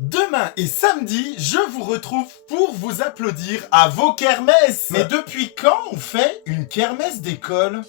Demain et samedi, je vous retrouve pour vous applaudir à vos kermesses. Mais depuis quand on fait une kermesse d'école ?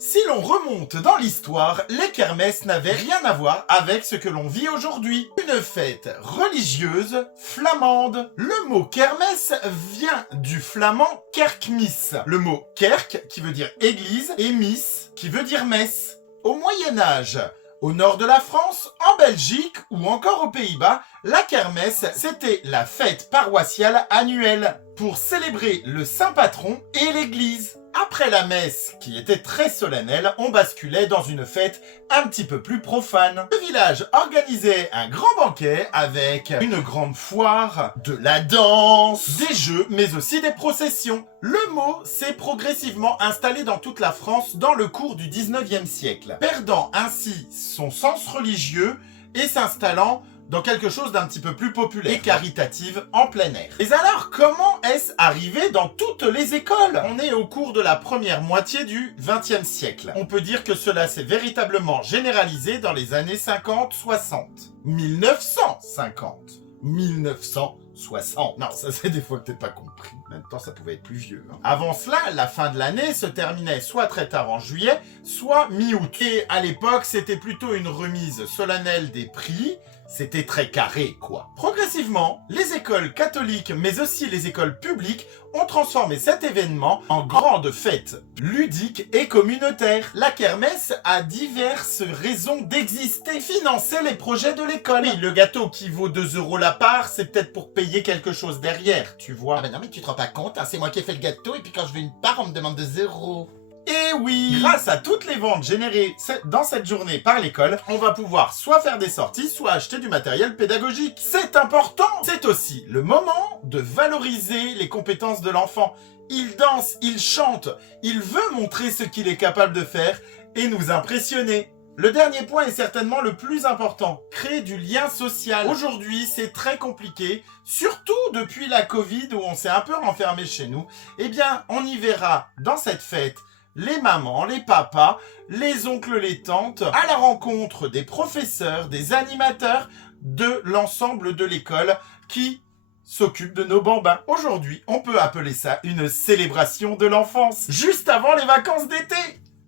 Si l'on remonte dans l'histoire, les kermesses n'avaient rien à voir avec ce que l'on vit aujourd'hui. Une fête religieuse flamande. Le mot kermesse vient du flamand kerkmis. Le mot kerk qui veut dire église et miss qui veut dire messe. Au Moyen-Âge, au nord de la France, en Belgique ou encore aux Pays-Bas, la kermesse, c'était la fête paroissiale annuelle pour célébrer le saint patron et l'église. Après la messe, qui était très solennelle, on basculait dans une fête un petit peu plus profane. Le village organisait un grand banquet avec une grande foire, de la danse, des jeux, mais aussi des processions. Le mot s'est progressivement installé dans toute la France dans le cours du 19e siècle, perdant ainsi son sens religieux et s'installant dans quelque chose d'un petit peu plus populaire et caritative en plein air. Mais alors, comment est-ce arrivé dans toutes les écoles ? On est au cours de la première moitié du 20e siècle. On peut dire que cela s'est véritablement généralisé dans les années 50-60. 1950. 1960. Non, ça c'est des fois que t'as pas compris. En même temps, ça pouvait être plus vieux. Avant cela, la fin de l'année se terminait soit très tard en juillet, soit mi-août. Et à l'époque, c'était plutôt une remise solennelle des prix. C'était très carré, quoi. Progressivement, les écoles catholiques, mais aussi les écoles publiques, ont transformé cet événement en grande fête ludique et communautaire. La kermesse a diverses raisons d'exister. Financer les projets de l'école. Oui, le gâteau qui vaut 2 € la part, c'est peut-être pour payer quelque chose derrière, tu vois. Ah ben non, mais tu te rends pas compte, hein, c'est moi qui ai fait le gâteau, et puis quand je veux une part, on me demande 2 €. Et oui, grâce à toutes les ventes générées dans cette journée par l'école, on va pouvoir soit faire des sorties, soit acheter du matériel pédagogique. C'est important. C'est aussi le moment de valoriser les compétences de l'enfant. Il danse, il chante, il veut montrer ce qu'il est capable de faire et nous impressionner. Le dernier point est certainement le plus important, créer du lien social. Aujourd'hui, c'est très compliqué, surtout depuis la Covid où on s'est un peu renfermé chez nous. Eh bien, on y verra dans cette fête les mamans, les papas, les oncles, les tantes, à la rencontre des professeurs, des animateurs de l'ensemble de l'école qui s'occupent de nos bambins. Aujourd'hui, on peut appeler ça une célébration de l'enfance, juste avant les vacances d'été.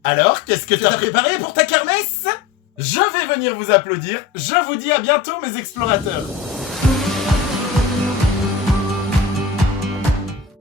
Alors, qu'est-ce que tu as préparé pour ta kermesse ? Je vais venir vous applaudir. Je vous dis à bientôt, mes explorateurs.